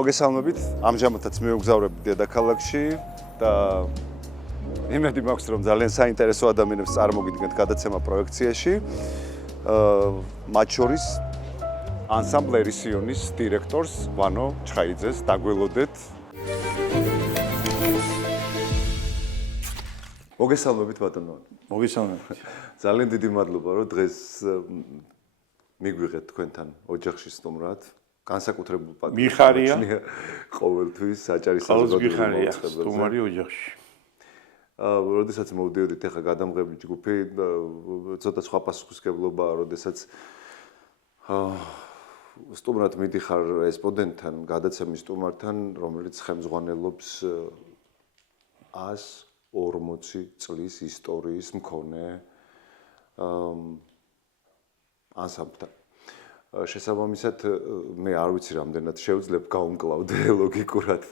მოგესალმებით. ამჟამადაც მივგზავრები დედაქალაქში და იმედი მაქვს, რომ ძალიან საინტერესო ადამიანებს წარმოგიდგენთ გადაცემა პროექციაში. მათ შორის ანსამბლ ერისიონის დირექტორს ვანო ჩხაიძეს დაგველოდეთ. მოგესალმებით ბატონო. მოგესალმებით. ძალიან დიდი მადლობა, რომ დღეს მიგვიღეთ თქვენთან ოჯახში სტუმრად. განსაკუთრებულ პატივს მიხარია ყოველთვის საჭარის საზოგადოებრივ მოწყობილზე. სტუმარი ოჯახში. როდესაც მოვდიოდით ახლა გადამღები ჯგუფი, ცოტა სხვა პასუხისმგებლობაა, როდესაც სტუმრად მიდიხარ რესპონდენტთან, გადაცემის სტუმართან, რომელიც ხელმძღვანელობს 140 წლის ისტორიის მქონე ანსამბლთან. შესაბამისად, მე არ ვიცი რამდენად შევძლებ გავუმკლავდე ლოგიკურად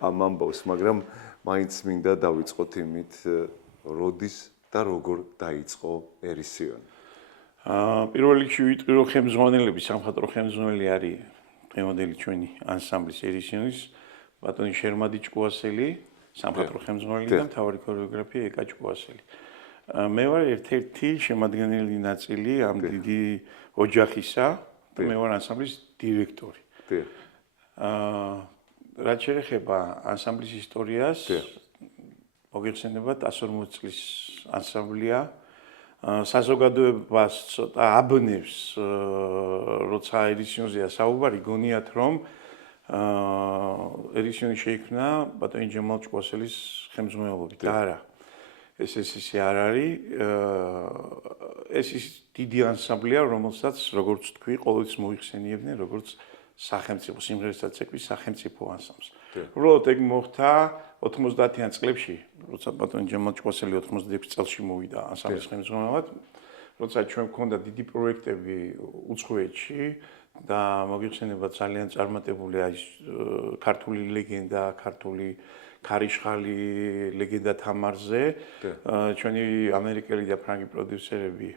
ამ ამბავს, მაგრამ მაინც მინდა დავიწყოთ იმით, როდის და როგორ დაიწყო ერისიონი. პირველ რიგში ვიტყვი, რომ ხელმძღვანელები, სამხატვრო ხელმძღვანელი არის დღევანდელი ჩვენი ანსამბლის ერისიონის ბატონი შერმადი ჭკუასელი, სამხატვრო ხელმძღვანელი და მთავარი ქორეოგრაფია ეკა ჭკუასელი. მე ვარ ერთ-ერთი შემადგენელი ნაწილი ამ დიდი ოჯახისა და მე ვარ ანსამბლის დირექტორი. რაც შეეხება ანსამბლის ისტორიას, მოგეხსენებათ 140 წლის ანსამბლია. საზოგადოებას ცოტა აბნევს, როცა ერისიონზეა საუბარი, გონიათ რომ ერისიონი შეიქმნა ბატონი ჯემალ ჭკუასელის ხელმძღვანელობით. არა. ეს ისე არ არის. ეს ის დიდი ანსამბლია, რომელსაც როგორც თქვი, ყოველთვის მოიხსენიებდნენ როგორც სახელმწიფო სიმღერისა და ცეკვის სახელმწიფო ანსამბლს. უბრალოდ ეგ მოხდა 90-იან წლებში, როცა ბატონი ჯემალ ჭკუასელი 86 წელს მოვიდა ანსამბლის ხელმძღვანელად, როცა ჩვენ გვქონდა დიდი პროექტები უცხოეთში და მოგიხსენებათ ძალიან წარმატებული ის ქართული ლეგენდა, ქართული ქარიშხალი ლეგენდა თამარზე, ჩვენი ამერიკელი და ფრანგი პროდიუსერები,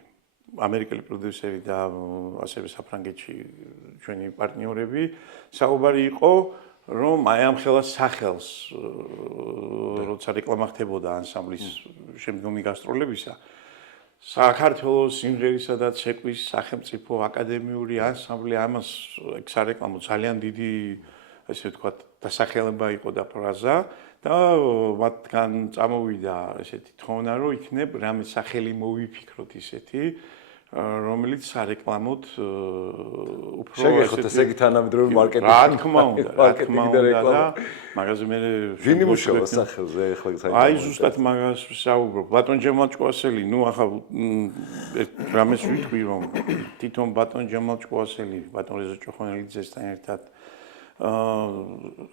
ამერიკელი პროდიუსერი და ასევე საფრანგეთში ჩვენი პარტნიორები, საუბარი იყო, რომ აი ამ ხელას სახელს, როცა რეკლამა ხდებოდა ანსამბლის შემდგომი გასტროლებისა, საქართველოს სიმღერისა და ცეკვის სახელმწიფო აკადემიური ანსამბლი ამას ეგ სარეკლამო ძალიან დიდი, ესე ვთქვათ, დასახელება იყო და ფრაზა და მათგან წამოვიდა ესეთი თხოვნა, რომ იქნებ რამე სახელი მოვიფიქროთ ისეთი, რომელიც სარეკლამოდ უფრო შეგეხოთ ესე იგი თანამედროვე მარკეტინგი. რა თქმა უნდა, და მაგაზე მე ვინი მუშაობს სახელზე ახლა საერთოდ. აი ზუსტად მაგას ვსაუბრობ. ბატონ ჯემალ ჭკუასელი, ნუ ახლა რამეს ვიტყვი, რომ თვითონ ბატონ ჯემალ ჭკუასელი, ბატონ რეზო ჭოხონელიძესთან ერთად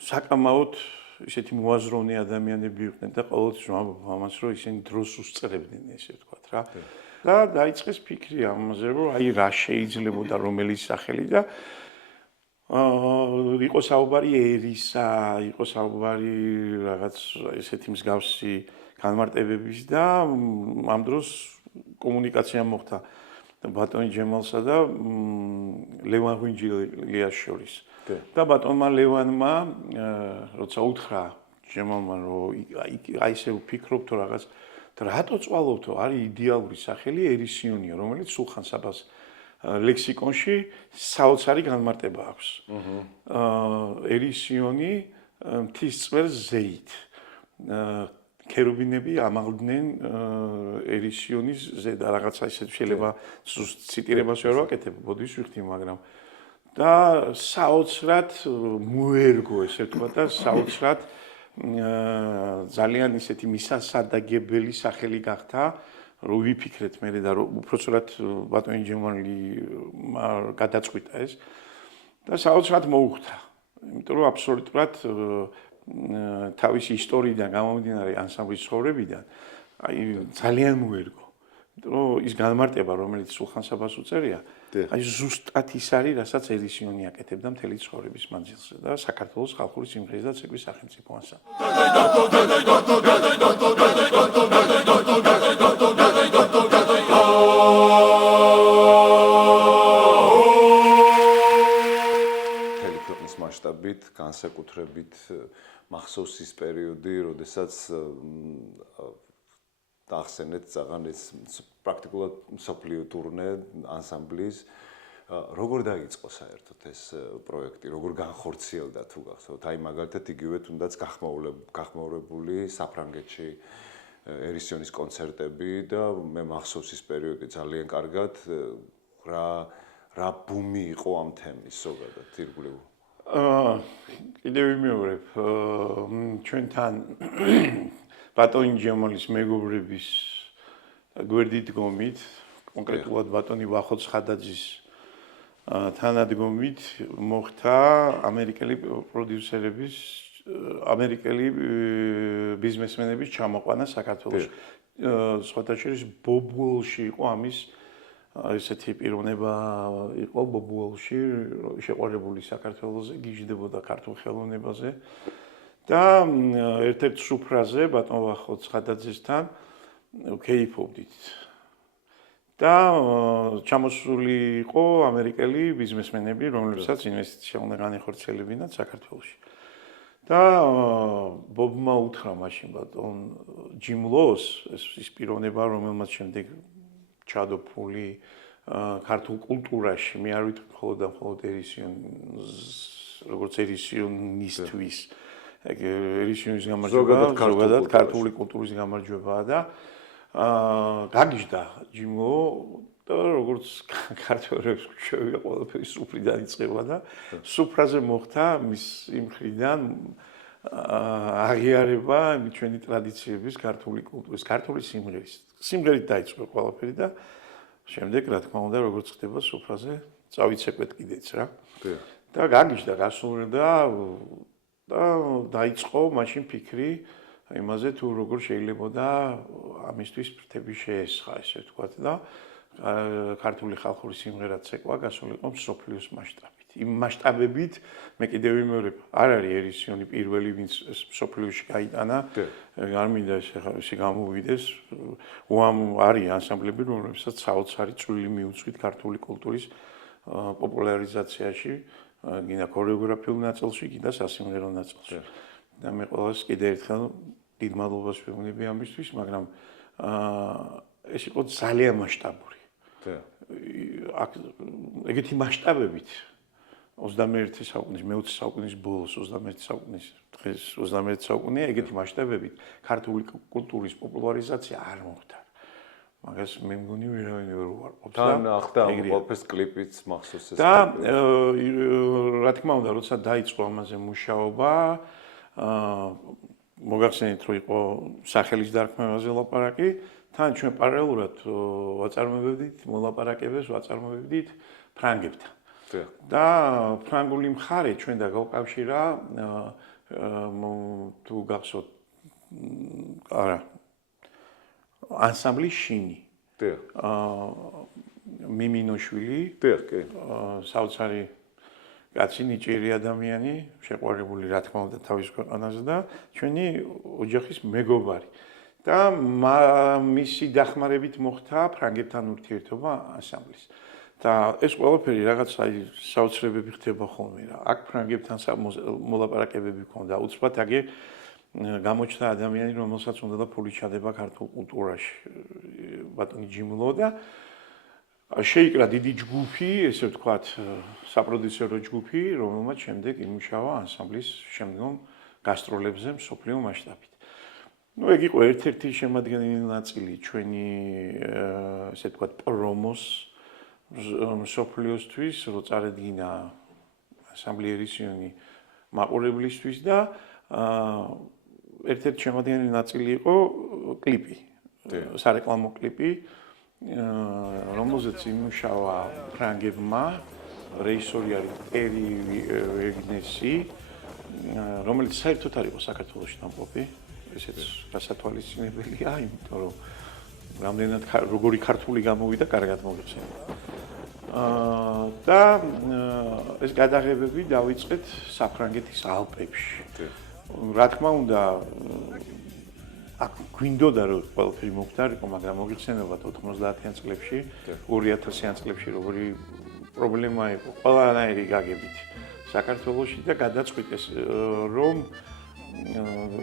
საკამაოდ ისეთი მოაზროვნე ადამიანები იყვნენ და ყოველთვის ვამბობ ამას, რომ ისინი დროს უსწრებდნენ, ესე ვთქვათ რა. და დაიწყეს ფიქრი ამაზე, რომ აი რა შეიძლებოდა რომელიც სახელი და იყო საუბარი ერისა, იყო საუბარი რაღაც ესეთი მსგავსი განმარტებების და ამ დროს კომუნიკაცია მოხდა ბატონი ჯემალსა და ლევან ღვინჯილიას შორის. და ბატონმა ლევანმა როცა უთხრა ჯემალმა, რომ აი ესე ვფიქრობ თუ რაღაც და რატო წვალობთო, არის იდეალური სახელი ერისიონია, რომელიც სულხან საბას ლექსიკონში საოცარი განმარტება აქვს. ერისიონი მთის წვერს ზეით. ქერუბინები ამაღლდნენ ერისიონის ზედა რაღაცა ისეთ შეიძლება ციტირებას ვერ ვაკეთებ, ბოდიშ ვიხდი, მაგრამ და საოცრად მოერგო, ესე ვთქვათ და საოცრად ძალიან ისეთი მისასადაგებელი სახელი გახდა, რომ ვიფიქრეთ მე და რომ უпроცურად ბატონი ჯემალი გადაწყვიტა ეს და საოცრად მოუხდა. იმიტომ რომ აბსოლუტურად თავისი ისტორიიდან გამომდინარე ანსამბლის ცხოვრებიდან აი ძალიან მოერგო. იმიტომ რომ ის განმარტება, რომელიც სულხან საბას უწერია, აი ზუსტად ის არის, რასაც ერისიონი აკეთებდა მთელი ცხოვრების მანძილზე და საქართველოს ხალხური სიმღერის და ცეკვის სახელმწიფო ანსამბლი. განსაკუთრებით მახსოვს ის პერიოდი, როდესაც დაახსენეთ ძალიან ეს პრაქტიკულად მსოფლიო ტურნე ანსამბლის. როგორ დაიწყო საერთოდ ეს პროექტი, როგორ განხორციელდა თუ გახსოვთ? აი მაგალითად იგივე თუნდაც გახმაურებული საფრანგეთში ერისიონის კონცერტები და მე მახსოვს ის პერიოდი ძალიან კარგად, რა ბუმი იყო ამ თემის ზოგადად ირგვლივ. კიდევ ვიმეორებ, ჩვენთან ბატონი ჯემალის მეგობრების გვერდით დგომით, კონკრეტულად ბატონი ვახოთ ხადაძის თანადგომით მოხდა ამერიკელი პროდიუსერების, ამერიკელი ბიზნესმენების ჩამოყვანა საქართველოში. სხვათა შორის ბობუელში იყო ამის ესეთი პიროვნება იყო ბობუელში, შეყვარებული საქართველოზე, გიჟდებოდა ქართულ ხელოვნებაზე და ერთ-ერთ სუფრაზე ბატონ ვახოთ ხადაძესთან ვქეიფობდით. და ჩამოსული იყო ამერიკელი ბიზნესმენები, რომლებსაც ინვესტიცია უნდა განეხორციელებინათ საქართველოში. და ბობმა უთხრა მაშინ ბატონ ჯიმ ლოს, ის პიროვნება, რომელმაც შემდეგ ჩადო ფული ქართულ კულტურაში, მე არ ვიტყვი მხოლოდ და მხოლოდ როგორც ერისიონისტვის, ერისიონის გამარჯვება, ზოგადად ქართული კულტურის გამარჯვებაა და გაგიჟდა ჯიმო და როგორც ქართველებს შევიდა ყველაფერი სუფრიდან იწყება და სუფრაზე მოხდა მის იმ მხრიდან აღიარება ჩვენი ტრადიციების, ქართული კულტურის, ქართული სიმღერით დაიწყო ყველაფერი და შემდეგ რა თქმა უნდა როგორც ხდება სუფრაზე წავიცეკვეთ კიდეც რა. და გაგიჟდა, გასულდა და დაიწყო მაშინ ფიქრი იმაზე თუ როგორ შეიძლება ამისთვის ფრთები შეესხა, ესე ვთქვათ და ქართული ხალხური სიმღერა ცეკვა გასულიყო მსოფლიოს მასშტაბით. იმ მასშტაბებით მე კიდევ ვიმეორებ, არ არის ერისიონი პირველი, ვინც მსოფლიოში გაიტანა. არ მინდა ესე გამოვიდეს. არის ანსამბლები, რომლებსაც საოცარი წვლილი მიუძღვით ქართული კულტურის პოპულარიზაციაში, გინდა ქორეოგრაფიულ ნაწილში, გინდა სასიმღერო ნაწილში. და მე ყველას კიდე ერთხელ დიდ მადლობას ვიმეორებ ამისთვის, მაგრამ ეს იყო ძალიან მასშტაბური. აქ ეგეთი მასშტაბებით 21 საუკუნის, მე-20 საუკუნის ბოლოს, 21 საუკუნის, დღეს 21 საუკუნეა, ეგეთი მასშტაბებით ქართული კულტურის პოპულარიზაცია არ მოხდა. მაგას მე მგონი ვერავინ ვერ უარყოფს. თან ახდა ყველაფერს კლიპიც მახსოვს ეს. და რა თქმა უნდა, როცა დაიწყო ამაზე მუშაობა, მოგახსენეთ, რომ იყო სახელის დარქმევაზე ლაპარაკი, თან ჩვენ პარალელურად ვაწარმოებდით მოლაპარაკებებს, ვაწარმოებდით ფრანგებთან. და ფრანგული მხარე ჩვენ და გავკავშირა თუ გახსოვთ არა ანსამბლი შინი. მიმინოშვილი, საოცარი კაცი, ნიჭიერი ადამიანი, შეყვარებული რა თქმა უნდა თავის ქვეყანაზე და ჩვენი ოჯახის მეგობარი. და მისი დახმარებით მოხდა ფრანგებთან ურთიერთობა ანსამბლის. და ეს ყველაფერი რაღაც საოცრებები ხდება ხოლმე რა. აქ ფრანგებთან მოლაპარაკებები ჰქონდა. უცბად აგე გამოჩნდა ადამიანი, რომელსაც უნდა და ფული ჩადება ქართულ კულტურაში. ბატონი ჯიმლო და შეიკრა დიდი ჯგუფი, ესე ვთქვათ, საპროდიუსერო ჯგუფი, რომელმაც შემდეგ იმუშავა ანსამბლის შემდგომ გასტროლებზე მსოფლიო მასშტაბით. ეგ იყო ერთ-ერთი შემადგენელი ნაწილი ჩვენი, ესე ვთქვათ, პრომოს მსოფლიოსთვის, რო წარედგინა ანსამბლი ერისიონი მაყურებლისთვის და ერთ-ერთი შემადგენელი ნაწილი იყო კლიპი, სარეკლამო კლიპი, რომელზეც იმუშავა ფრანგებმა, რეჟისორი არის ტერი ვეგნესი, რომელიც საერთოდ არ იყო საქართველოში დამყოფი, ესეც გასათვალისწინებელია, იმიტომ რომ რამდენად როგორი ქართული გამოვიდა, კარგად მოგეხსენებათ. და ეს გადაღებები დავიწყეთ საფრანგეთის ალპებში. რა თქმა უნდა, აქ გვინდოდა რომ ყველაფერი მომხდარიყო, მაგრამ მოგიხსენებათ 90-იან წლებში, 2000-იან წლებში როგორი პრობლემა იყო ყველანაირი გაგებით. საქართველოში და გადაწყვიტეს, რომ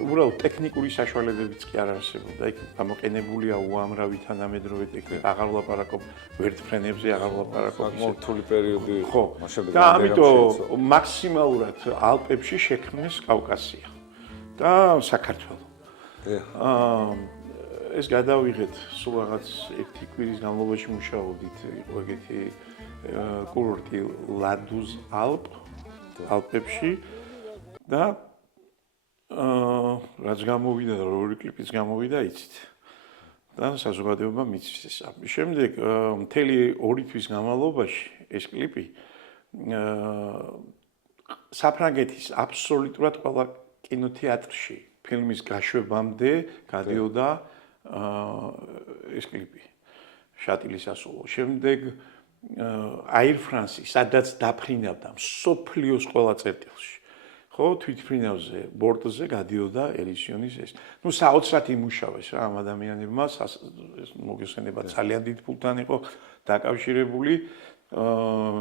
უბრალოდ ტექნიკური საშუალებებიც კი არ არსებობდა. იქ გამოყენებულია უამრავი თანამედროვე ტექნიკა, აღარ ვლაპარაკობ ვერტფრენებზე, აღარ ვლაპარაკობ რთული პერიოდი ხო. და ამიტომ მაქსიმალურად ალპებში შექმნეს კავკასია და საქართველო. ეს გადავიღეთ სულ რაღაც ერთი კვირის განმავლობაში მუშაობდით, იყო ეგეთი კურორტი ლადუზ ალპებში და რაც გამოვიდა და როგორი კლიპიც გამოვიდა, იცით. და საზოგადოება მიცდის. შემდეგ მთელი 2 თვის განმავლობაში ეს კლიპი საფრანგეთის აბსოლუტურად ყველა კინოთეატრში ფილმის გაშვებამდე გადიოდა ეს კლიპი შატილის ასულო. შემდეგ Air France, სადაც დაფრინავდა მსოფლიოს ყველა წერტილში. ხო, თვითფრინავზე, ბორტზე გადიოდა ელისიონის ეს. ნუ საოცრად იმუშავეს რა ამ ადამიანებმა, მოგესწრება ძალიან დიდ ფულთან იყო დაკავშირებული.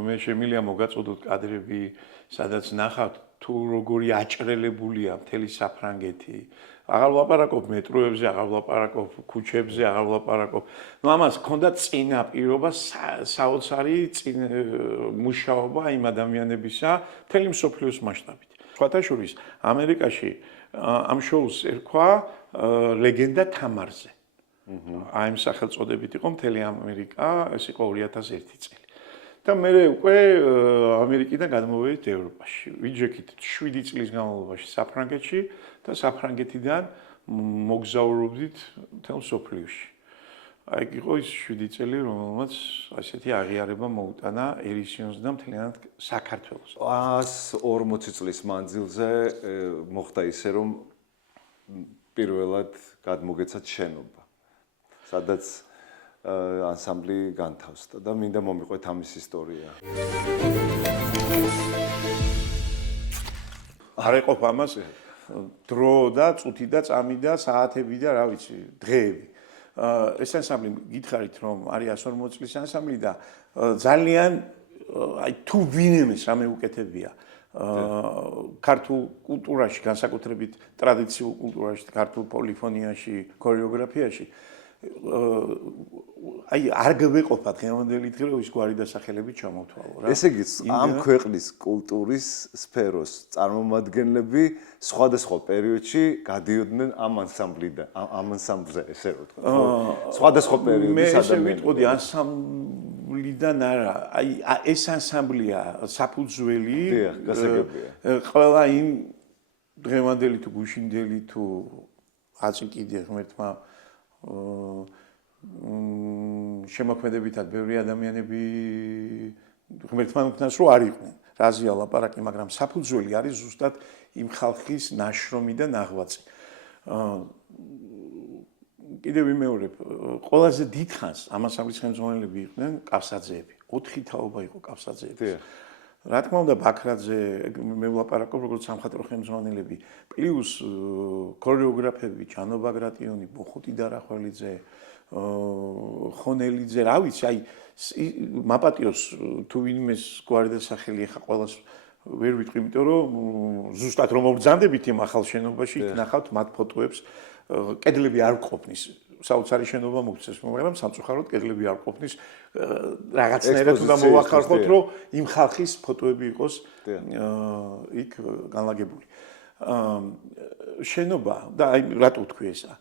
მე შემიძლია მოგაწოდოთ კადრები, სადაც ნახავთ თუ როგორი აჭრელებულია მთელი საფრანგეთი. აღარ ვლაპარაკობ მეტროებზე, აღარ ვლაპარაკობ ქუჩებზე, აღარ ვლაპარაკობ. ნუ ამას ჰქონდა წინა პირობა საოცარი მუშაობა იმ ადამიანებისა მთელი მსოფლიოს მასშტაბით. სხვათა შორის ამერიკაში ამ შოუს ერქვა ლეგენდა თამარზე. აი ამ სახელწოდებით იყო მთელი ამერიკა, ეს იყო 2001 წელი. და მე უკვე ამერიკიდან გადმოვედით ევროპაში. ვიჯექით 7 წლის განმავლობაში საფრანგეთში და საფრანგეთიდან მოგზაურობდით მთელ მსოფლიოში. აი იყო ის 7 წელი, რომელმაც ასეთი აღიარება მოუტანა ელისიონს და მთლიანად საქართველოს. 140 წლის მანძილზე მოხდა ისე, რომ პირველად გადმოგეცათ შენობა, სადაც ანსამბლი განთავსდა და მინდა მომიყვეთ ამის ისტორია. არ ეყოფ ამას დრო და წუთი და წამი და საათები და რა ვიცი, დღეები. ეს ანსამბლი გითხარით რომ არის 140 წლის ანსამბლი და ძალიან აი თუ ვინმეს რამე უკეთებია ქართულ კულტურაში, განსაკუთრებით ტრადიციულ კულტურაში, ქართულ პოლიფონიაში, ქორეოგრაფიაში აი არ გვეყოფა დღევანდელი დღე ის გვარი დასახელებით ჩამოთვალო რა. ესე იგი ამ ქვეყნის კულტურის სფეროს წარმომადგენლები სხვადასხვა პერიოდში გადიოდნენ ამ ანსამბლიდან, ამ ანსამბლზე, ესე რომ ვთქვა. სხვადასხვა პერიოდის ადამიანები. მე ესე ვიტყოდი ანსამბლიდან არა, აი ეს ანსამბლია საფუძველი, ყველა იმ დღევანდელი თუ გუშინდელი თუ აწი კიდე ღმერთმა შემოქმედებითად ბევრი ადამიანები ღმერთმა უკნას რო არ იყვნენ. რაზეა ლაპარაკი, მაგრამ საფუძველი არის ზუსტად იმ ხალხის ნაშრომი და ნაღვაწი. კიდევ ვიმეორებ, ყველაზე დიდხანს ამ ანსამბლის ხელმძღვანელები იყვნენ კავსაძეები. 4 თაობა იყო კავსაძეები. რა თქმა უნდა, ბაქრაძე, მე ვლაპარაკობ როგორც სამხატვრო ხელმძღვანელები, პლუს ქორეოგრაფები, ჯანო ბაგრატიონი, ბოხუტი დარახველიძე, ხონელიძე, რა ვიცი, აი მაპატიოს თუ ვინმეს გვარი და სახელი ახლა ყოველას ვერ ვიტყვი, იმიტომ რომ ზუსტად რომ მობრძანდებით იმ ახალ შენობაში, იქ ნახავთ მათ ფოტოებს, კედლები არ ყოფნის. საოცარი შენობა მოგცეს, მაგრამ სამწუხაროდ კედლები არ ყოფნის. რაღაცნაირად უნდა მოვახარხოთ, რომ იმ ხალხის ფოტოები იყოს იქ განლაგებული. შენობა და აი რატო ვთქვი ესა?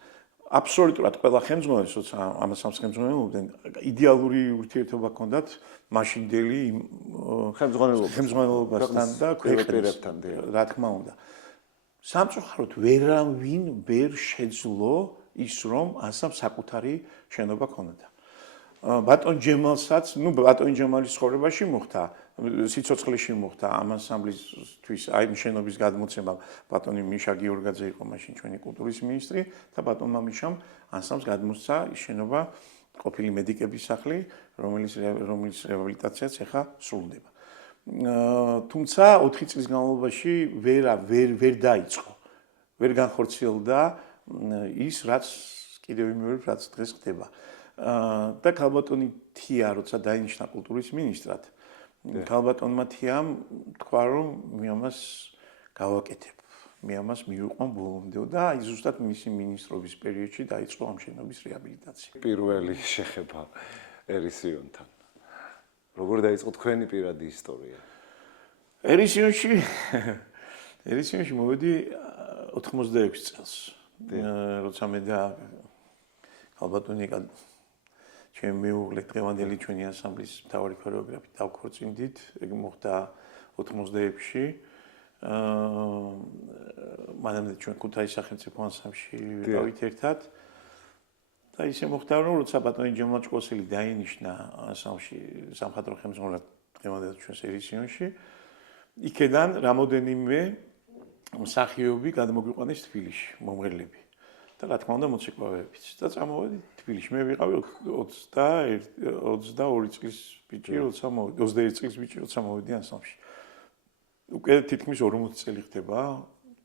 აბსოლუტურად ყველა ხელმძღვანელს, როცა ამას ხელმძღვანელობდნენ, იდეალური ურთიერთობა ჰქონდათ მაშინდელი ხელმძღვანელობასთან და ქვეყნებთან, რა თქმა უნდა. სამწუხაროდ ვერავინ ვერ შეძლო ის რომ ანსამბლს საკუთარი შენობა ჰქონოდა. ბატონ ჯემალსაც, ნუ ბატონ ჯემალის ცხოვრებაში მოხდა, სიცოცხლეში მოხდა ამ ანსამბლისთვის აი შენობის გადმოცემა. ბატონი მიშა გიორგაძე იყო მაშინ ჩვენი კულტურის მინისტრი და ბატონმა მიშამ ანსამბლს გადმოსცა ის შენობა, ყოფილი მედიკების სახლი, რომელიც რეაბილიტაციაც ახლა სრულდება. თუმცა 4 წლის განმავლობაში ვერ დაიწყო, ვერ განხორციელდა ის რაც კიდევ ვიმეორებ რაც დღეს ხდება. და ქალბატონი თია როცა დაინიშნა კულტურის მინისტრად, ქალბატონმა თიამ თქვა რომ მე ამას გავაკეთებ. მე ამას მივიყვან ბოლომდე და აი ზუსტად მისი მინისტრობის პერიოდში დაიწყო ამ შენობის რეაბილიტაცია. პირველი შეხება ერისიონთან. როგორ დაიწყო თქვენი პირადი ისტორია? ერისიონში მოვედი 86 წელს. როცა მე და ქალბატონი ჩემი მეუღლე დღევანდელი ჩვენი ანსამბლის მთავარი ქორეოგრაფი დავქორწინდით. ეგ მოხდა 86-ში. მანამდე ჩვენ ქუთაისის სახელმწიფო ანსამბლში ვიყავით ერთად. და ისე მოხდა რომ როცა ბატონი ჯემალ ჭკოსელი დაინიშნა ანსამბლში სამხატვრო ხელმძღვანელად დღევანდელ ჩვენს ერისიონში, იქედან რამოდენიმე მსახიობი გადმოგვიყვანეს თბილისში, მომღერლები. და რა თქმა უნდა მოცეკვავეებიც. და წამოვედი თბილისში. მე ვიყავი 22 წლის ბიჭი, როცა მოვედი, 21 წლის ბიჭი, როცა მოვედი ანსამბლში. უკვე თითქმის 40 წელი ხდება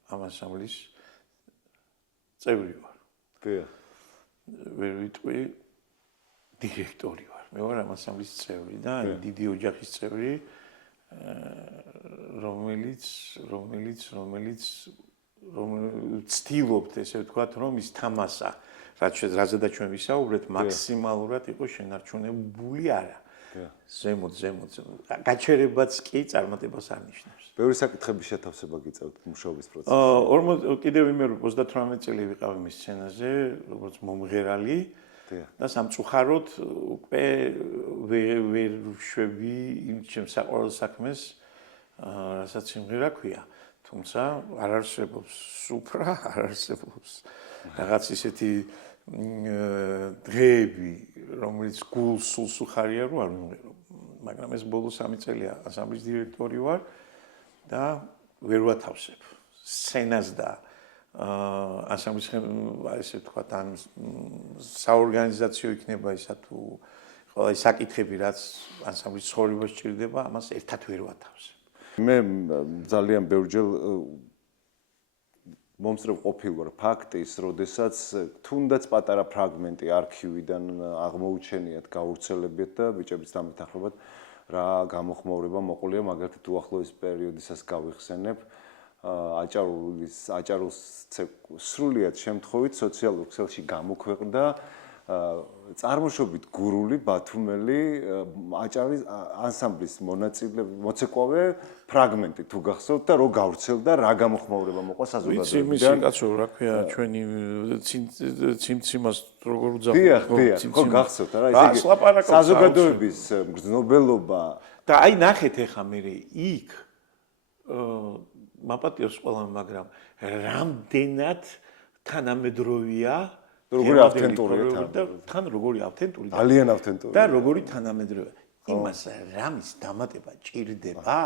ამ ანსამბლის წევრი ვარ. ვერ ვიტყვი დირექტორი ვარ. მე ვარ ამ ანსამბლის წევრი და დიდი ოჯახის წევრი, რომელიც ცდილობთ, ესე ვთქვათ, რომ ის თამასა, რაზედაც ჩვენ ვისაუბრეთ, მაქსიმალურად იყოს შენარჩუნებული არა. ზემოთ. გაჩერებაც კი წარმატებას არ ნიშნავს. ბევრი საკითხების შეთავსება გიწევთ მუშაობის პროცესში. კიდევ იმერო 38 წელი ვიყავი მის სცენაზე, როგორც მომღერალი და სამწუხაროდ უკვე ვერ ვშვები იმ ჩემს საყვარელ საქმეს, რასაც სიმღერა ქვია. თუმცა არ არსებობს სუფრა, არ არსებობს რაღაც ისეთი დღეები, რომელიც გულს სულს უხარია, რომ არ მიმღერო. მაგრამ ეს ბოლო 3 წელია ანსამბლის დირექტორი ვარ და ვერ ვათავსებ სცენას და ანსამბლის ესე ვთქვათ, ან საორგანიზაციო იქნება ისა თუ ყველა ის საკითხები, რაც ანსამბლის ცხოვრებას სჭირდება, ამას ერთად ვერ ვათავსებ. მე ძალიან ბევრჯერ მომსწრებ ყოფილ ვარ ფაქტის, როდესაც თუნდაც პატარა ფრაგმენტი არქივიდან აღმოუჩენიათ, გავრცელებიათ და ბიჭებს დამეთანხმებათ რა გამოხმაურება მოყოლია, მაგალითად უახლოეს პერიოდისას გავიხსენებ, აჭარულის სრულიად შემთხვევით სოციალურ ქსელში გამოქვეყნდა წარმოშობით გურული ბათუმელი აჭარის ანსამბლის მოცეკვავე ფრაგმენტი თუ გახსოვთ და რო გავრცელდა, რა გამოხმაურება მოყვა საზოგადოებიდან. ვიცი, კაცო, რა ქვია, ჩვენი ციმციმას როგორ უძახო. დიახ, ხო გახსოვთ რა, ესე იგი საზოგადოების მგრძნობელობა და აი ნახეთ ეხა მე იქ მაპატიოს ყველა, მაგრამ რამდენად თანამედროვეა როგორი ავთენტურია თან როგორი ავთენტური ძალიან ავთენტური და როგორი თანამედროვეა. იმას რამის დამატება ჭირდება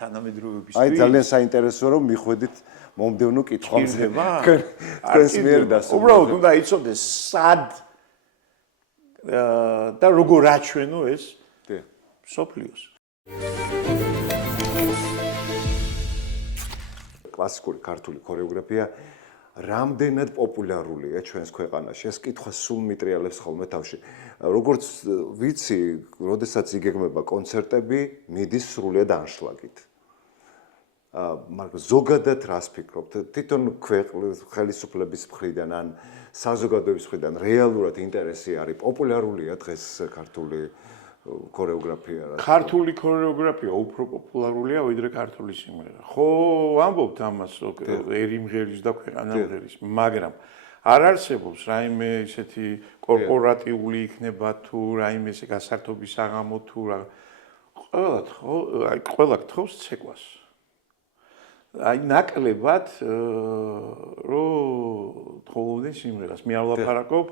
თანამედროვეობისთვის. აი ძალიან საინტერესოა რომ მიხვედით მომდევნო კითხვებზე. თქვენს მიერ დასულ. უბრალოდ უნდა იცოდეს სად და როგორ აჩვენო ეს სოფლიოს. კლასიკური ქართული ქორეოგრაფია რამდენად პოპულარულია ჩვენს ქვეყანაში. ეს კითხვა სულ მიტრიალებს ხოლმე თავში. როგორც ვიცი, როდესაც იგეგმება კონცერტები, მიდის სრულიად ანშლაგით. მაგრამ ზოგადად რას ფიქრობთ? თვითონ ქვეყნის ხელისუფლების მხრიდან ან საზოგადოების მხრიდან რეალურად ინტერესი არის, პოპულარულია დღეს ქართული ქორეოგრაფია? ქართული ქორეოგრაფია უფრო პოპულარულია ვიდრე ქართული სიმღერა. ხო, ამბობთ ამას, ერიმღერის და ქვეყანამღერის, მაგრამ არ არსებობს რაიმე ისეთი კორპორატიული იქნება თუ რაიმე ესე გასართობის საღამო თუ რა. ყველა გთხოვს ცეკვას. აი ნაკლებად რომ თხოვდნენ სიმღერას. მე არ ვლაპარაკობ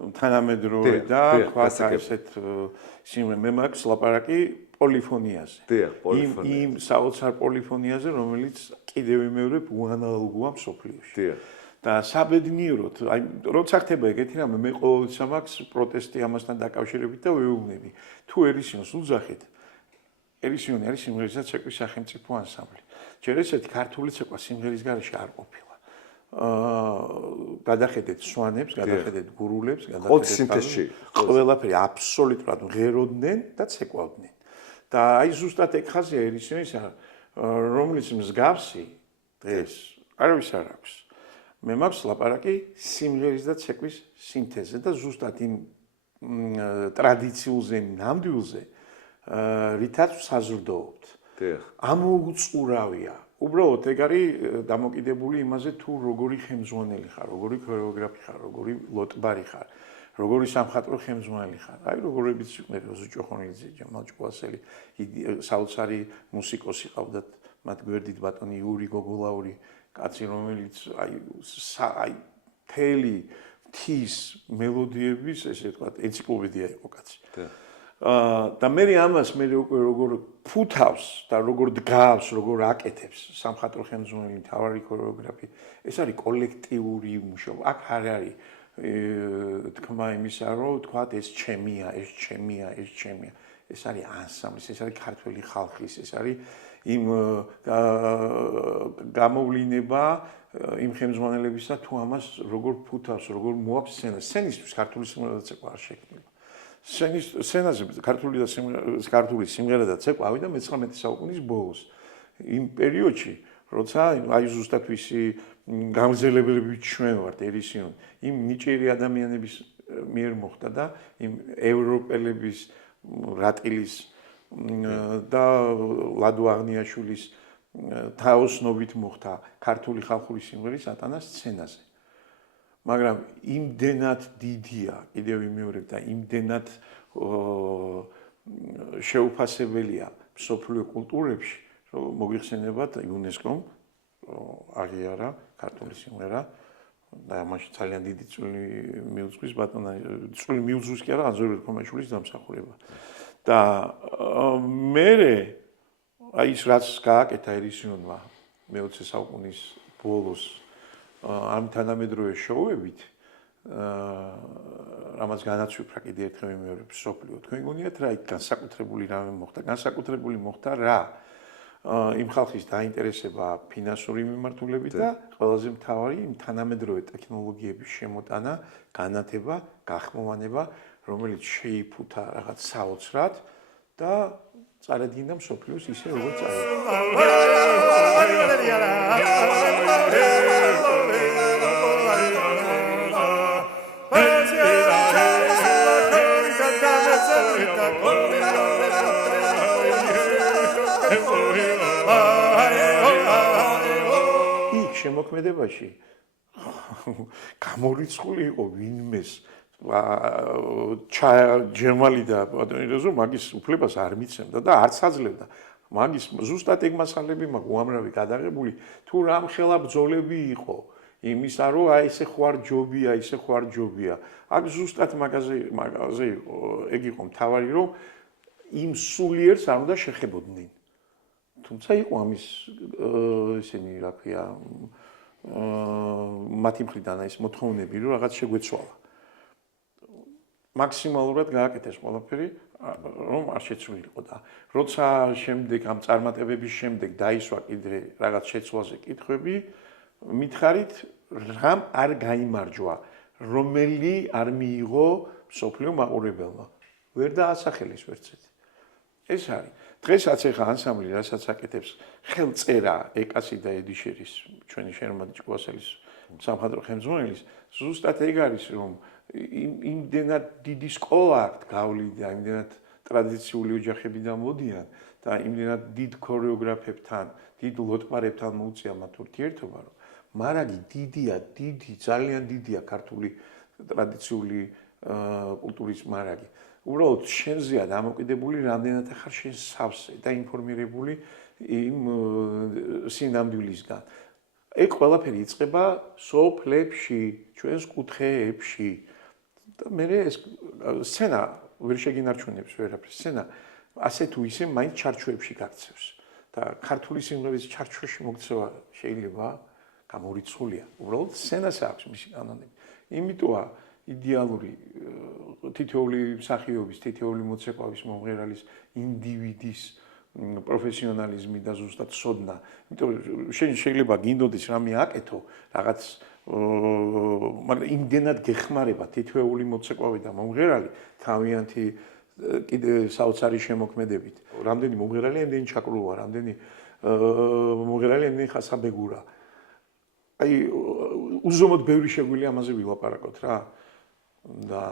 თანამედროვე და თქვა ესეთ სიმღერა. მე მაქვს ლაპარაკი პოლიფონიაზე. იმ საოცარ პოლიფონიაზე, რომელიც კიდევ ვიმეორებ უანალოგოა მსოფლიოში. და საბედნიეროდ, აი როცა ხდება ეგეთი რამე, მე ყოველთვის მაქვს პროტესტი ამასთან დაკავშირებით და ვეუბნები, თუ ერისიონს უძახეთ, ერისიონი არის სიმღერისა ცეკვის სახელმწიფო ანსამბლი. ჯერ ესეთი ქართული ცეკვა სიმღერის გარეშე არ ყოფილა. გადახედეთ სვანებს, გადახედეთ გურულებს, გადახედეთ ყველაფერი აბსოლუტურად მღეროდნენ და ცეკვავდნენ. და აი ზუსტად ეგ ხაზია ერისმისა, რომელიც მსგავსი დღეს არავის არ აქვს. მე მაქვს ლაპარაკი სიმღერის და ცეკვის სინთეზზე და ზუსტად იმ ტრადიციულზე, ნამდვილზე, რითაც საზრდოობთ. ამოუწურავია. უბრალოდ ეგ არის დამოკიდებული იმაზე, თუ როგორი ხელმძღვანელი ხარ, როგორი ქორეოგრაფი ხარ, როგორი ლოტბარი ხარ, როგორი სამხატვრო ხელმძღვანელი ხარ. აი როგორებიც იყვნენ როზო ჭოხონიძე, ჯამალ ჭკუასელი, საოცარი მუსიკოსი ყავდათ, მათ გვერდით ბატონი იური გოგოლაური, კაცი რომელიც აი თელი თის მელოდიების, ესე ვთქვათ, ენციკლოპედია იყო კაცი. და მე ამას მე უკვე როგორ ფუთავს და როგორ დგავს, როგორ აკეთებს სამხატვრო ხელმძღვანელი, თავარი ქორეოგრაფი, ეს არის კოლექტიური მუშაობა. აქ არ არის თქმა იმისა, რომ თქვათ ეს ჩემია, ეს ჩემია, ეს ჩემია. ეს არის ანსამბლის, ეს არის ქართველი ხალხის, ეს არის იმ გამოვლინება იმ ხელმძღვანელებისა თუ ამას როგორ ფუთავს, როგორ მოაქვს სცენა. სცენისთვის ქართული სიმღერა და ცეკვა არ შექმნება. სცენაზე ქართული სიმღერა და ცეკვა ავიდა მე-19 საუკუნის ბოლოს. იმ პერიოდში, როცა აი ზუსტად ვისი გამგზელებელები ჩვენ ვართ ერისიონ, იმ ნიჭიერი ადამიანების მიერ მოხდა და იმ ევროპელების რატილის და ლადო აღნიაშვილის თაოსნობით მოხდა ქართული ხალხური სიმღერის ატანა სცენაზე. მაგრამ იმდენად დიდია, კიდევ ვიმეორებ და იმდენად შეუფასებელია მსოფლიო კულტურებში, რომ მოიხსენებათ იუნესკომ აღიარა ქართული სიმღერა და ამაში ძალიან დიდი წვლილი მიუძღვის ბატონა, წვლილი მიუძღვის კი არა, ანზორ ერქომაშვილის დამსახურება. და მერე აი ის რაც გააკეთა ერისიონმა მე-20 საუკუნის ბოლოს ამ თანამედროვე შოუებით, რამაც განაცვიფრა კიდე ერთხელ ვიმეორებ მსოფლიო. თქვენ გონიათ რა იქ განსაკუთრებული რამე მოხდა? განსაკუთრებული მოხდა რა? იმ ხალხის დაინტერესება ფინანსური მიმართულებით და ყველაზე მთავარი იმ თანამედროვე ტექნოლოგიების შემოტანა, განათება, გახმოვანება, რომელიც შეიფუთა რაღაც საოცრად და წარედგინდა მსოფლიოს ისე როგორც შემოქმედებაში გამორიცხული იყო ვინმეს ჯერმალი და ბატონი მაგის უფლებას არ მიცემდა და არც აძლევდა. მაგის ზუსტად ეგ მასალები მაქვს უამრავი გადაღებული, თუ რამ ხელა ბრძოლები იყო იმისა, რომ აი ესე ხوار ჯობია, ისე ხوار ჯობია. აქ ზუსტად მაგაზე იყო, ეგ იყო მთავარი, რომ იმ სულიერს არ უნდა შეხებოდნენ. თუმცა იყო ამის ესენი, რა ქვია, მათი მხრიდან ის მოთხოვნები, რომ რაღაც შეგვეცვალა. მაქსიმალურად გააკეთეს ყველაფერი, რომ არ შეცვლილიყო და როცა შემდეგ ამ წარმატებების შემდეგ დაისვა კიდე რაღაც შეცვლაზე კითხვები, მითხარით, რამ არ გაიმარჯვა, რომელი არ მიიღო მსოფლიო მაყურებელმა. ვერ დაასახელეს ვერცერთი. ეს არის. დღესაც ეხა ანსამბლი, რასაც აკეთებს, ხელწერა ეკასი და ედიშერის, ჩვენი შერმადი ჭკუასელის სამხატვრო ხელმძღვანელის, ზუსტად ეგ არის, რომ იმდენად დიდი სკოლა აქვს გავლიდა, იმდენად ტრადიციული ოჯახები დამოდიან და იმდენად დიდ ქორეოგრაფებთან, დიდ ლოტბარებთან მოუწია მათ ურთიერთობა, რომ მარაგი დიდია, ძალიან დიდია ქართული ტრადიციული კულტურის მარაგი. უბრალოდ შენზეა დამოკიდებული, რამდენად ხარ შენ სავსე და ინფორმირებული იმ სინამდვილისგან. ეგ ყველაფერი იწყება სოფლებში, ჩვენს კუთხეებში. და მე ეს სცენა ვერ შეგინარჩუნებს ვერაფერს. სცენა ასე თუ ისე მაინც ჩარჩოებში გაქცევს. და ქართული სიმღერის ჩარჩოში მოქცევა შეიძლება გამორიცხულია. უბრალოდ სცენას აქვს მისი კანონები. იმიტოა იდეალური თითოეული მსახიობის, თითოეული მოცეკვავის მომღერალის ინდივიდის პროფესიონალიზმი და ზუსტად სოდნა. იმიტომ შენ შეიძლება გინდოდეს რამე აკეთო, რაღაც მაგრამ იმდენად გეხმარება თითოეული მოცეკვავი და მომღერალი თავიანთი კიდე საოცარი შემოქმედებით. რამდენი მომღერალი, ამდენი ჩაკრულვა, რამდენი მომღერალი, ამდენი ხასაბეგურა. აი უზომოდ ბევრი შეგვიძლია ამაზე ვილაპარაკოთ რა. და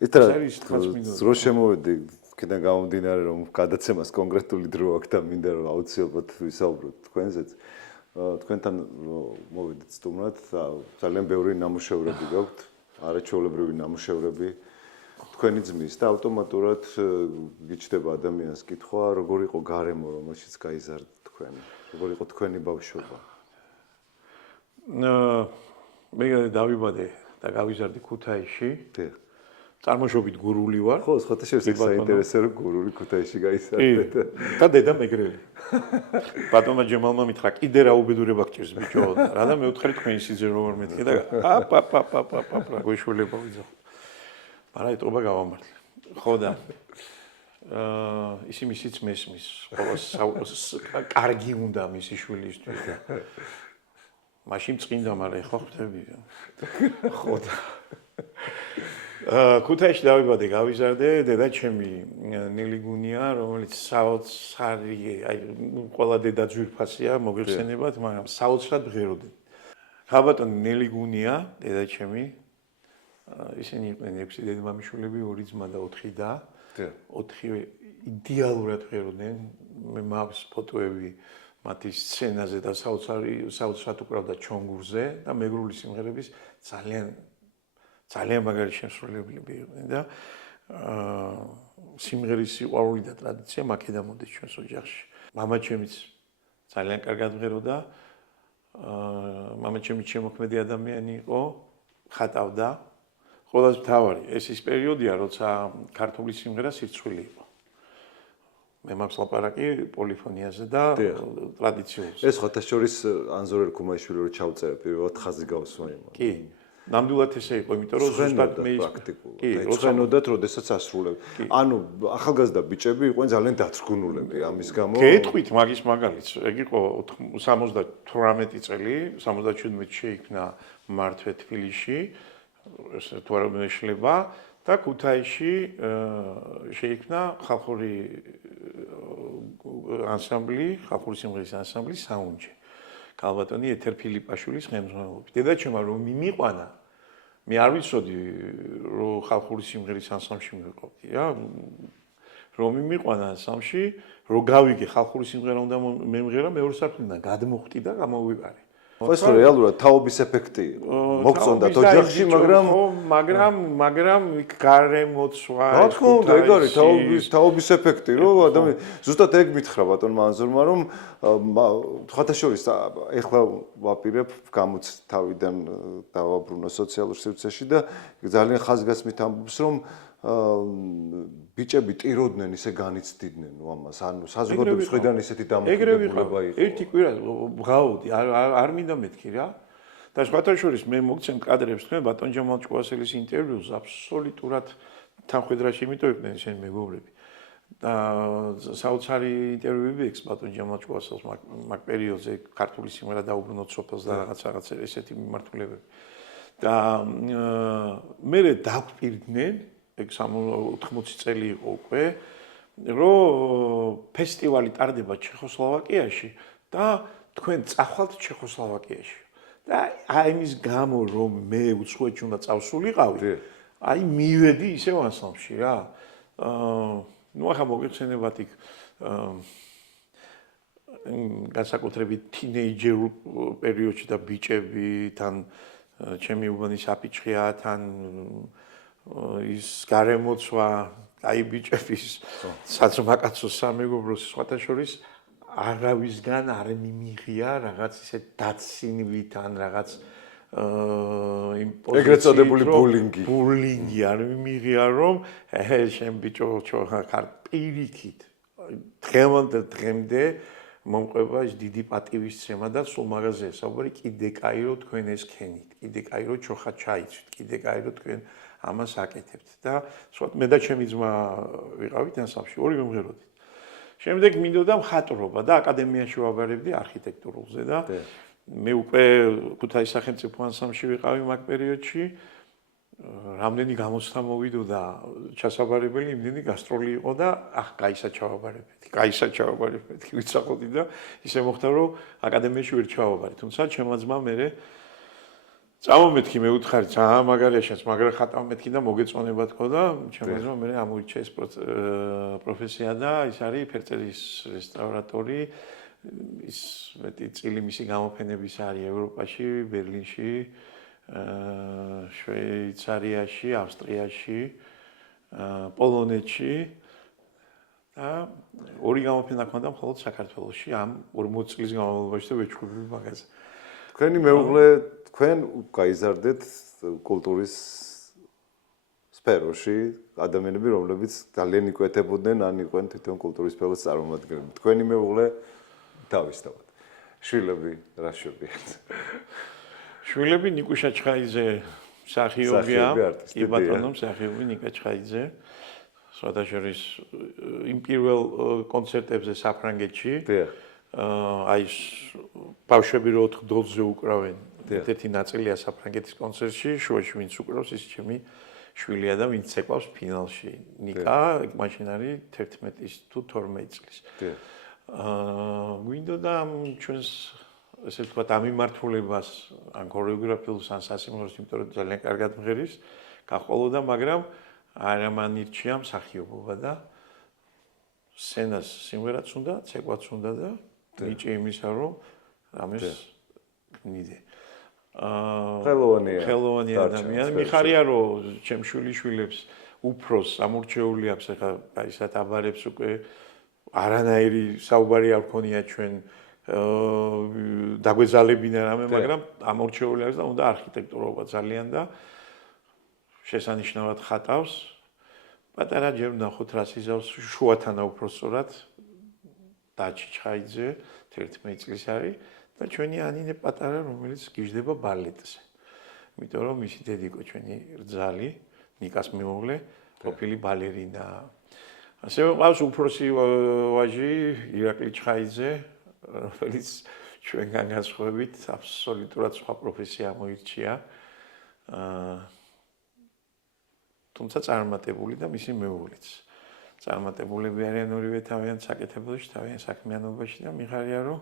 ითრა არის 9 მინუტი. რო შემოვედი კიდენ გამომდინარე რომ გადაცემას კონკრეტული დრო აქვს და მინდა რომ აუცილებლად ვისაუბროთ თქვენზეც. თქვენთან მოვიდით სტუმრად, ძალიან ბევრი ნამუშევრები გაქვთ, არაჩვეულებრივი ნამუშევრები თქვენი ძმის და ავტომატურად გიჩნდება ადამიანს კითხვა, როგორ იყო გარემო, რომელშიც გაიზარდეთ თქვენ, როგორ იყო თქვენი ბავშვობა. მე დავიბადე და გავიზარდი ქუთაისში. დიახ. წარმოშობით გურული ვარ. ხო, სხვათა შორის საინტერესო რომ გურული ქუთაისში გაიზარდეთ. და დედა მეგრელი. ბატონმა ჯემალმა მითხრა, კიდე რა უბედურება გჭირს ბიჭო. რა და მე ვთხარი თქვენი სიძე როგორ მეთქე და აპ გვეშველება ვიძახ. მაგრამ ეტყობა გავამართლე. ხო და ისი მისიც მესმის. ყოველს კარგი უნდა მისი შვილისთვის და მაშინ წინდა, მაგრამ ეხლა ხვდები. ხო და ქუთაისში დავიბადე, გავიზარდე, დედა ჩემი ნელი გუნია, რომელიც საოცარი, აი ყველა დედა ძვირფასია, მოგეხსენებათ, მაგრამ საოცრად ღეროდნენ. ხაბატონი ნელი გუნია, დედა ჩემი, ისინი იყვნენ 6 დედმამიშვილები, 2 ძმა და 4 და. 4-ვე იდეალურად ღეროდნენ. მე მაქვს ფოტოები მათი სცენაზე და საოცრად უკრავდა ჩონგურზე და მეგრული სიმღერების ძალიან მაგარი შემსრულებლები იყვნენ და სიმღერის სიყვარული და ტრადიცია მაქედან მოდის ჩვენს ოჯახში. მამა ჩემიც ძალიან კარგად ღეროდა. მამა ჩემი შემოქმედი ადამიანი იყო, ხატავდა. ყველაზე მთავარი, ეს ის პერიოდია, როცა ქართული სიმღერა სირცხვილი იყო. მე მაქვს ლაპარაკი პოლიფონიაზე და ტრადიციულზე. ეს სხვათა შორის ანზორ ქუმაიშვილი რო ჩავწერე პირველად ხაზი გავსვა იმან. კი. ნამდვილად ესე იყო, იმიტომ რომ ზუსტად მე პრაქტიკულად. კი, როდესაც როდესაც ასრულებ. ანუ ახალგაზრდა ბიჭები იყვნენ ძალიან დათრგუნულები ამის გამო. გეტყვით მაგის მაგალითს. ეგ იყო 78 წელი, 77-ში შეიქმნა მართვე თბილისში, ესე თუ არ მეშლება და ქუთაისში შეიქმნა ხალხური ანსამბლი, ხალხური სიმღერის ანსამბლი საუნჯი. კალბატონი ეთერ ფილიპაშვილის ხელმძღვანელობით. დედა ჩემმა რომ მიმიყვანა, მე არ ვიცოდი რომ ხალხური სიმღერის ანსამბლში მივიყვდი რა. რომ მიმიყვანა ანსამბლში, რომ გავიგე ხალხური სიმღერა უნდა მემღერა, მეორე სართულიდან გადმოხვდი და გამოვიყარე. ხო ეს რეალურად თაობის ეფექტი იყო. მოგწონდათ ოჯახში, მაგრამ გარემოცვა. რა თქმა უნდა, ეგ არის თაობის ეფექტი, რომ ადამიანი ზუსტად ეგ მითხრა ბატონმა ანზორმა, რომ სხვათა შორის ეხლა ვაპირებ გამოც თავიდან დავაბრუნო სოციალურ სივრცეში და ძალიან ხაზგასმით ამბობს, რომ ბიჭები ტიროდნენ, ისე განიცდიდნენ ამას. ანუ საზოგადოების მხრიდან ისეთი დამოკიდებულება იყო. ერთი კვირა ვღავდი, არ მინდა მეთქი რა. და სხვათა შორის მე მოგცემ კადრებს თქვენ ბატონ ჯამალ ჭკვასელის ინტერვიუს აბსოლუტურად თანხმედრაში იმიტომ იყვნენ ისინი მეგობრები. და საოცარი ინტერვიუები ექს ბატონ ჯამალ ჭკვასელს მაგ პერიოდზე ქართული სიმღერა დაუბრუნოთ სოფელს და რაღაც ესეთი მიმართულებები. და მე დაგვპირდნენ ეგ 80 წელი იყო უკვე, რომ ფესტივალი ტარდება ჩეხოსლოვაკიაში და თქვენ წახვალთ ჩეხოსლოვაკიაში. და აი იმის გამო რომ მე უცხოეთში უნდა წავსულიყავი, აი მივედი ისევ ანსამბლში რა. ნუ ახლა მოგეხსენებათ იქ განსაკუთრებით თინეიჯერულ პერიოდში და ბიჭები თან ჩემი უბანი საფიჩხია თან ის გარემოცვა, აი ბიჭების საძმაკაცო სამეგობროს სხვათა შორის არავისგან არ მიმიღია რაღაც ისე დაცინვით ან რაღაც იმ პოზიციით ეგრეთ წოდებული ბულინგი. ბულინგი არ მიმიღია რომ შენ ბიჭო ხარ პირიქით დღემდე მომყვება ის დიდი პატივისცემა და სულ მაგაზე საუბარი კიდე კაირო თქვენ ეს ქენით, კიდე კაირო ჩოხა ჩაიცვით, კიდე კაირო თქვენ ამას აკეთებთ და სხვა მე და ჩემი ძმა ვიყავით ანსამბლში, ორივე მღეროდით. შემდეგ მინდოდა მხატვრობა და აკადემიაში ვაბარებდი არქიტექტურულზე და მე უკვე ქუთაისის სახელმწიფო ანსამბლში ვიყავი მაგ პერიოდში რამდენი გამოცდა მოვიდოდა ჩასაბარებელი, იმდენი გასტროლი იყო და კაისად ვიცახოდი და ისე მოხდა რომ აკადემიაში ვერ ჩავაბარე. თუმცა ჩემმა ძმამ მე წამომეთქი მე უთხარი ძალიან მაგარია შენს მაგრა ხატავ მეთქი და მოგეწონება თქო და ჩემმა ძმამ მე ამოიჩა ეს პროფესია და ის არის ფერწერის რესტავრატორი. ის მეტი წილი მისი გამოფენების არის ევროპაში, ბერლინში, შვეიცარიაში, ავსტრიაში, პოლონეთში და ორი გამოფენა ქონდა მხოლოდ საქართველოში ამ 40 წლის განმავლობაში და ვეჩხუბები მაგაზე. თქვენი მეუღლე თქვენ გაიზარდეთ კულტურის სფეროში, ადამიანები რომლებიც ძალიან იკვეთებოდნენ ან იყვნენ თვითონ კულტურის სფეროს წარმომადგენლები. თქვენი მეუღლე თავისთავად. შვილები რა შვებიათ? შვილები ნიკუშა ჩხაიძე მსახიობია, კი ბატონო, მსახიობი ნიკა ჩხაიძე. სხვადასხვა იმ პირველ კონცერტებზე საფრანგეთში. აი ბავშვები რო 4 დოლზე უკრავენ. ერთ-ერთი ნაწილია საფრანგეთის კონცერტში, შუაში ვინც უკრავს, ის ჩემი შვილია და ვინც ეკვლავს ფინალში. ნიკა მაშინ არის 11 თუ 12 წლის. გვინდოდა ჩვენს ესე ვთქვათ ამიმართულებას ან ქორეოგრაფიულს ან სასიმღეროს, იმიტომ რომ ძალიან კარგად მღერის, გაყოლოდა, მაგრამ არა მანირჩია მსახიობობა და სცენას სიმღერაც უნდა, ცეკვაც უნდა და ნიჭი იმისა, რომ რამეს ვნიდე. ხელოვანი ადამიანი. მიხარია, რომ ჩემ შვილიშვილებს უფროს ამორჩეული აქვს, ეხლა ისეთ აბარებს უკვე არანაირი საუბარი არ ქონია ჩვენ დაგვეზალებინა რამე, მაგრამ ამორჩეული არის და უნდა არქიტექტურობა ძალიან და შესანიშნავად ხატავს. პატარა ჯერ ნახოთ რა სიზავს შუათანა უпроსწორად დაჩი ჩხაიძე 11 წლის არის და ჩვენი ანინე პატარა რომელიც გიждდება ბალეტზე. იმიტომ რომ მისი დედიკო ჩვენი რძალი ნიკას მეუღლე ყოფილი ბალერინა. ასევე ყავს უფროსი ვაჟი ირაკლი ჩხაიძე, რომელიც ჩვენგან განსხვავებით აბსოლუტურად სხვა პროფესია მოირჩია. თუმცა წარმატებული და მისი მეუღლეც. წარმატებულები არიან ორივე თავიანთ საკეთებაში, თავიანთ საქმიანობაში და მიხარია რომ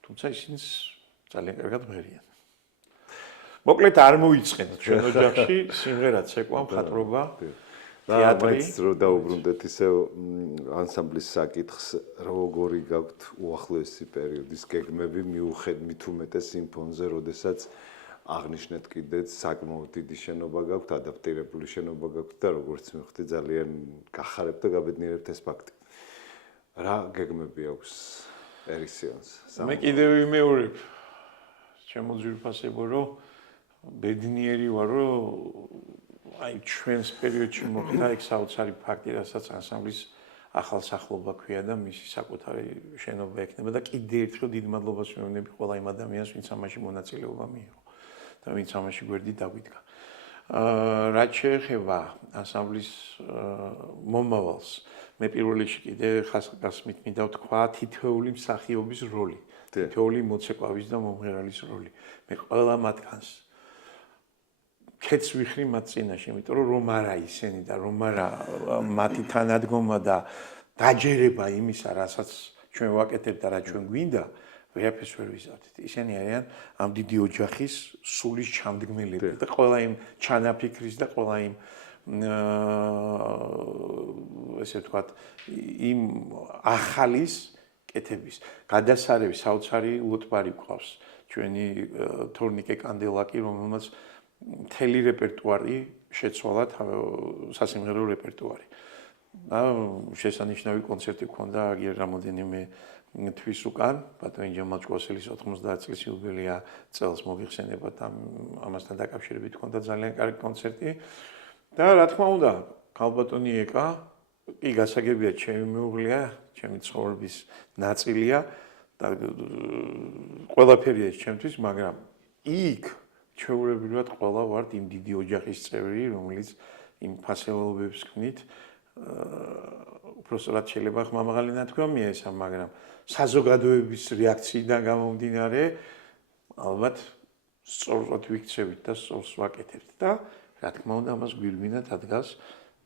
თუმცა ისინიც ძალიან კარგად მღერიან. მოკლედ არ მოიწყენთ ჩვენ ოჯახში სიმღერა, ცეკვა, მხატვრობა, თეატრი. მაინც რო დაუბრუნდეთ ისე ანსამბლის საკითხს, როგორი გაქვთ უახლოესი პერიოდის გეგმები მით უმეტეს იმ ფონზე, როდესაც აღნიშნეთ კიდეც საკმაოდ დიდი შენობა გაქვთ, ადაპტირებული შენობა გაქვთ და როგორც მივხვდი ძალიან გახარებთ და გაბედნიერებთ ეს ფაქტი. რა გეგმები აქვს ერისიონს? მე კიდევ ვიმეორებ ჩემო ძვირფასებო, რომ ბედნიერი ვარ, რომ აი ჩვენს პერიოდში მოხდა ეგ საოცარი ფაქტი, რასაც ანსამბლის ახალსახლობა ქვია და მისი საკუთარი შენობა ექნება და კიდევ ერთხელ დიდ მადლობას ვიმეორებ ყველა იმ ადამიანს, ვინც ამაში მონაწილეობა მიიღო და ვინც ამაში გვერდით დაგვიდგა. რაც შეეხება ანსამბლის მომავალს, მე პირველ რიგში კიდე ხასმით მინდა ვთქვა თითოეული მსახიობის როლი, თითოეული მოცეკვავის და მომღერალის როლი. მე ყველა მათგანს კეთს ვიხრი მათ წინაშე, იმიტომ რომ არა ისენი და რომ არა მათი თანადგომა და დაჯერება იმისა, რასაც ჩვენ ვაკეთებთ და რა ჩვენ გვინდა, ვერაფერს ვერ ვიზავდით. ისინი არიან ამ დიდი ოჯახის სულის ჩამდგმელები და ყველა იმ ჩანაფიქრის და ყველა იმ ესე ვთქვათ, იმ ახალის კეთების გადასარევი საოცარი უოტბარი გვყავს. ჩვენი თორნიკე კანდელაკი, რომელმაც მთელი რეპერტუარი შეცვალა სასიმღერო რეპერტუარი. და შესანიშნავი კონცერტი გქონდა აგერ რამოდენიმე თვის უკან, ბატონი ჯემალჭკოსელის 90 წლის იუბილეა წელს მოგიხსენებათ ამასთან დაკავშირებით გქონდა ძალიან კარგი კონცერტი. და რა თქმა უნდა, ქალბატონი ეკა, კი გასაგებია ჩემი მეუღლეა, ჩემი ცხოვრების ნაწილია და ყველაფერია ეს ჩემთვის, მაგრამ იქ ჩვეულებრივად ყველა ვართ იმ დიდი ოჯახის წევრი, რომელიც იმ ფასეულობებს ქმნით. უბრალოდ შეიძლება ხმამაღალი ნათქვამია ესა, მაგრამ საზოგადოების რეაქციიდან გამომდინარე, ალბათ სწორად ვიქცევით და სწორს ვაკეთებთ და რა თქმა უნდა, ამას გვირგვინად ადგას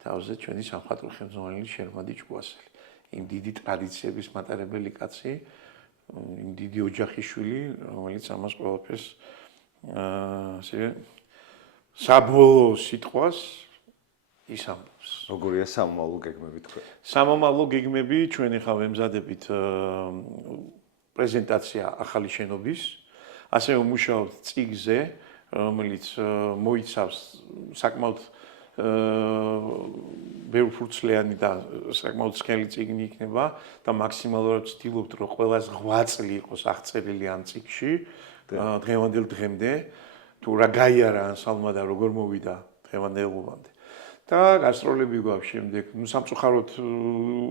თავზე ჩვენი სამხატვრო ხელმძღვანელი შერმადი ჭკუასელი. იმ დიდი ტრადიციების მატარებელი კაცი, იმ დიდი ოჯახის შვილი, რომელიც ამას ყველაფერს ასე საბოლოო სიტყვას ის ამბობს. როგორია სამომავლო გეგმები თქვენ? სამომავლო გეგმები ჩვენ ახლა ვემზადებით პრეზენტაცია ახალი შენობის, ასევე ვმუშაობთ წიგნზე, რომელიც მოიცავს საკმაოდ ბევრფურცლიანი და საკმაოდ სქელი წიგნი იქნება და მაქსიმალურად ვცდილობთ, რომ ყველა ზღვაწლი იყოს აღწერილი ამ წიგნში დღევანდელ დღემდე, თუ რა გაიარა ანსამბლმა და როგორ მოვიდა დღევანდელობამდე. და გასტროლები გვაქვს შემდეგ. ნუ სამწუხაროდ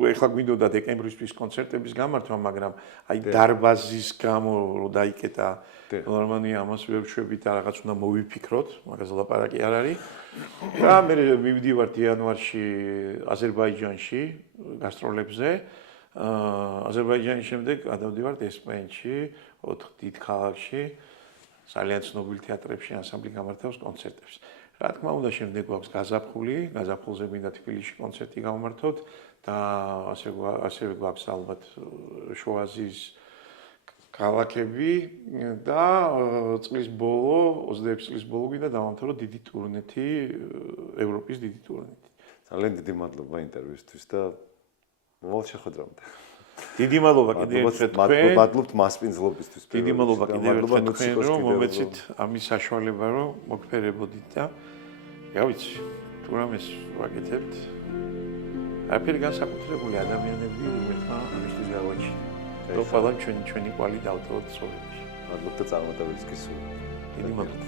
ეხლა გვინდოდა დეკემბრისთვის კონცერტების გამართვა, მაგრამ აი დარბაზის გამო რომ დაიკეტა ნორმალია ამას ვერ ვშვებით და რაღაც უნდა მოვიფიქროთ, მაგაზე ლაპარაკი არ არის. და მე მივდივართ იანვარში აზერბაიჯანში გასტროლებზე. აზერბაიჯანის შემდეგ გადავდივართ ესპანეთში, 4 დიდ ქალაქში, ძალიან ცნობილ თეატრებში ანსამბლი გამართავს კონცერტებს. რა თქმა უნდა, შემდეგ გვაქვს გაზაფხული, გაზაფხულზე მინდა თბილისში კონცერტი გავმართოთ და ასევე გვაქვს ალბათ შუა აზიის ქალაქები და წლის ბოლო, 26 წლის ბოლო მინდა დავამთავროთ დიდი ტურნეთი, ევროპის დიდი ტურნეთი. ძალიან დიდი მადლობა ინტერვიუსთვის და მომავალ შეხვედრამდე. დიდი მადლობა კიდევ ერთხელ თქვენ. მადლობთ მასპინძლობისთვის. დიდი მადლობა კიდევ ერთხელ თქვენ, რომ მომეცით ამის საშუალება, რომ მოგფერებოდით და რა ვიცი, თუ რამეს ვაკეთებთ. არაფერი განსაკუთრებული ადამიანები იმერთმა ამისთვის გავაჩინე. რომ ყველა ჩვენი კვალი დავტოვოთ ცხოვრებაში. მადლობთ და წარმატებებს გისურვებთ. დიდი მადლობა.